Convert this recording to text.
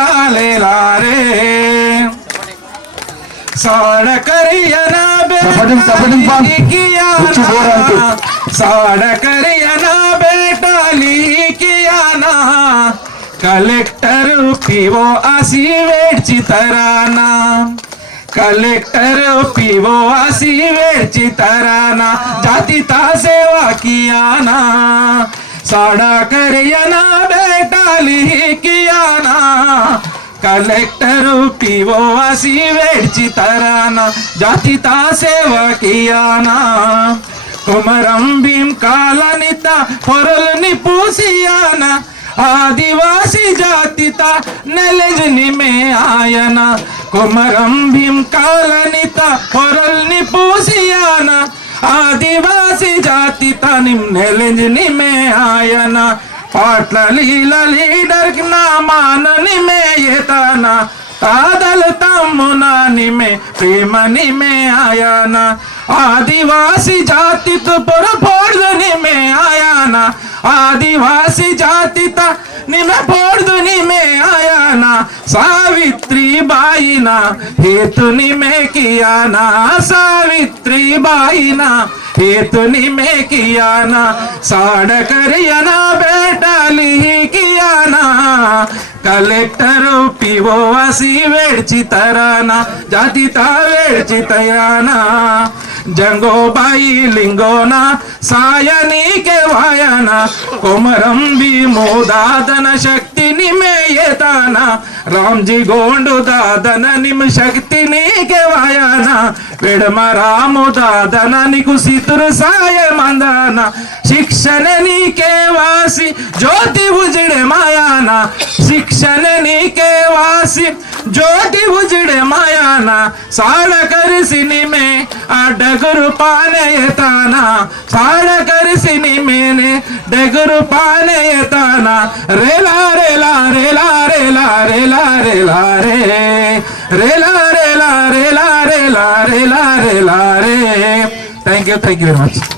रे ला रे साड करियना ना। साड करियना बेटाली किया ना। कलेक्टर पिवो अशी वेळची तराना कलेक्टर पिवो अशी वेळची तराना जातीता सेवा किया ना। साड़ा करियाना बेटा लिखिया ना कलेक्टर पीवो आसी वेड़ची तराना, जाति सेवा किया ना कुमरम भीम काला निता पोरल निपूसियाना आदिवासी जातिता नलजनी में आयना। कुमरम भीम काला निता पोरल निपूसियाना आदिवासी जाति నెలజని మే ఆయన పాట్ల లీల లీడర్ నా మానని మే ఏతన కాదల్ తమ్మునా నిమే ప్రేమని మే ఆయాన ఆదివాసి జాతితో పొరపాడు నిమే ఆయాన ఆదివాసి జాతిత నిమే పోడు నిమే ఆయాన సావిత్రి బాయిన హేతు నిమే కియానా సావిత్రి బాయిన हेतु में कियाना साड़ करियाना बेटाली कियाना कलेक्टर पिवो असी वेडची तराना जातीता वेडची तयाना जंगो बाई लिंगोना सायनी के वायाना कोमरम भी मोदादन राम जी गोंड दादन निम शक्ति नीके वायाना विड़म राम दादन निकु सितुर साय मंदाना। शिक्षण नीके वासी, ज्योति उजड़े मायाना। शिक्षण नीके वासी, ज्योति उजड़े मायाना। साल कर सिनी में अडगुरु पाने ताना। साल कर सिनी में डगुरु पाने ताना। रेला रेला रेला रेला रेला re la re re la re la re la thank you thank you very much.